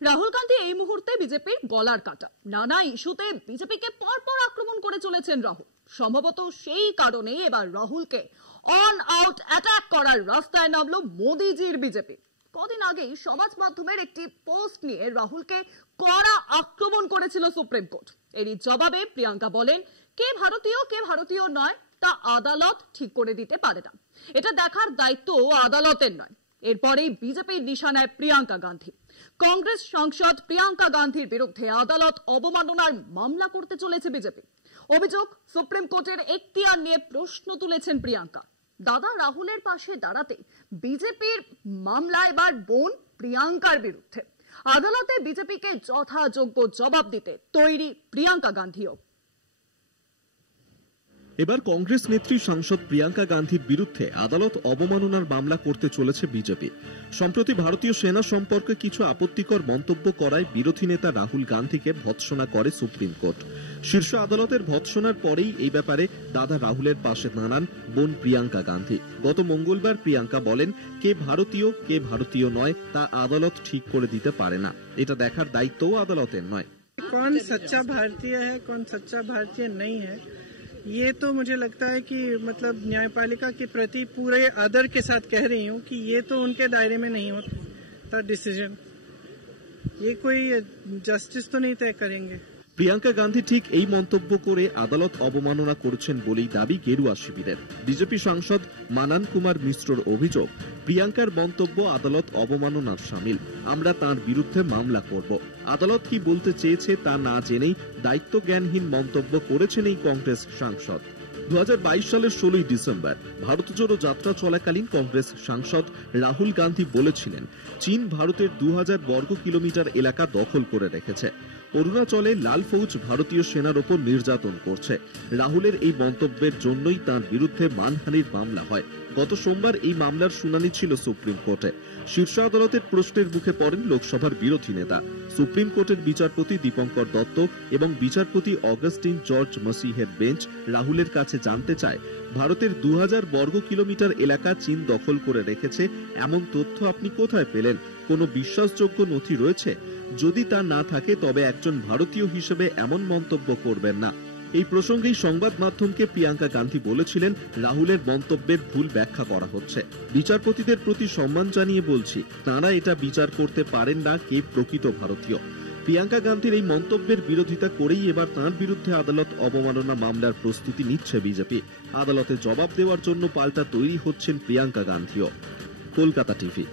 রাহুল গান্ধী এই মুহূর্তে বিজেপির গলার কাটা। নানা ইস্যুতে বিজেপিকে পরপর আক্রমণ করে চলেছেন রাহুল। সম্ভবত সেই কারণেই এবার রাহুলকে অন আউট অ্যাটাক করার রাস্তায় নামলো মোদিজির বিজেপি। কদিন আগেই সমাজ মাধ্যমের একটি পোস্ট নিয়ে রাহুলকে কড়া আক্রমণ করেছিল সুপ্রিম কোর্ট। এরই জবাবে প্রিয়াঙ্কা বলেন, কে ভারতীয় নয় তা আদালত ঠিক করে দিতে পারে না, এটা দেখার দায়িত্ব আদালতের নয়। এরপরেই বিজেপির নিশানায় প্রিয়াঙ্কা গান্ধী। কংগ্রেস সাংসদ প্রিয়াঙ্কা গান্ধীর বিরুদ্ধে আদালত অবমাননার মামলা করতে চলেছে বিজেপি। অভিযোগ, সুপ্রিম কোর্টের এখতিয়ার নিয়ে প্রশ্ন তুলেছেন প্রিয়াঙ্কা। দাদা রাহুলের পাশে দাঁড়াতে বিজেপির মামলা এবার বোন প্রিয়াঙ্কার বিরুদ্ধে। আদালতে বিজেপিকে যথাযোগ্য জবাব দিতে তৈরি প্রিয়াঙ্কা গান্ধীও। এবার কংগ্রেস নেত্রী সাংসদ প্রিয়াঙ্কা গান্ধীর বিরুদ্ধে আদালত অবমাননার মামলা করতে চলেছে বিজেপি। সম্প্রতি ভারতীয় সেনা সম্পর্কে কিছু আপত্তিকর মন্তব্য করায় বিরোধী নেতা রাহুল গান্ধীকে ভৎসনা করে সুপ্রিম কোর্ট। শীর্ষ আদালতের ভৎসনার পরেই এই ব্যাপারে দাদা রাহুলের পাশে দাঁড়ান বোন প্রিয়াঙ্কা গান্ধী। গত মঙ্গলবার প্রিয়াঙ্কা বলেন, কে ভারতীয় নয় তা আদালত ঠিক করে দিতে পারে না, এটা দেখার দায়িত্বও আদালতের নয়। कौन सच्चा भारतीय है, कौन सच्चा भारतीय नहीं है, ये तो मुझे लगता है कि मतलब न्यायपालिका के प्रति पूरे आदर के साथ कह रही हूँ कि ये तो उनके दायरे में नहीं होता डिसीजन। ये कोई जस्टिस तो नहीं तय करेंगे। প্রিয়াঙ্কা গান্ধী ঠিক এই মন্তব্য করে আদালত অবমাননা করেছেন বলেই দাবি গেরুয়া শিবিরের। বিজেপি সাংসদ মানান কুমার মিশ্রর অভিযোগ, প্রিয়াঙ্কার মন্তব্য আদালত অবমাননার শামিল। আমরা তার বিরুদ্ধে মামলা করব। আদালত কি বলতে চেয়েছে তা না জেনেই দায়িত্ব জ্ঞানহীন মন্তব্য করেছেন এই কংগ্রেস সাংসদ। 2022 সালের 16 ডিসেম্বর ভারত জোড়ো যাত্রা চলাকালীন কংগ্রেস সাংসদ রাহুল গান্ধী বলেছিলেন, চীন ভারতের 2000 বর্গ কিলোমিটার এলাকা দখল করে রেখেছে। অরুণাচলে লাল ফৌজ ভারতীয় সেনার ওপর নির্যাতন করছে। রাহুলের এই মন্তব্যের জন্যই তার বিরুদ্ধে মানহানির মামলা হয়। গত সোমবার এই মামলার শুনানি ছিল সুপ্রিম কোর্টে। শীর্ষ আদালতের প্রশ্নের মুখে পড়েন লোকসভার বিরোধী নেতা। সুপ্রিম কোর্টের বিচারপতি দীপঙ্কর দত্ত এবং বিচারপতি অগাস্টিন জর্জ মসিহের বেঞ্চ রাহুলের কাছে জানতে চায়, ভারতের 2000 বর্গ কিলোমিটার এলাকা চীন দখল করে রেখেছে, এমন তথ্য আপনি কোথায় পেলেন? কোনো বিশ্বাসযোগ্য নথি রয়েছে? যদি তা না থাকে তবে একজন ভারতীয় হিসেবে এমন মন্তব্য করবেন না। এই প্রসঙ্গেই সংবাদ মাধ্যমকে প্রিয়াঙ্কা গান্ধী বলেছিলেন, রাহুলের মন্তব্যের ভুল ব্যাখ্যা করা হচ্ছে। বিচারপতিদের প্রতি সম্মান জানিয়ে বলছি, তাঁরা এটা বিচার করতে পারেন না কে প্রকৃত ভারতীয়। প্রিয়াঙ্কা গান্ধীর এই মন্তব্যের বিরোধিতা করেই এবার তাঁর বিরুদ্ধে আদালত অবমাননা মামলার প্রস্তুতি নিচ্ছে বিজেপি। আদালতে জবাব দেওয়ার জন্য পাল্টা তৈরি হচ্ছেন প্রিয়াঙ্কা গান্ধীও। কলকাতা টিভি।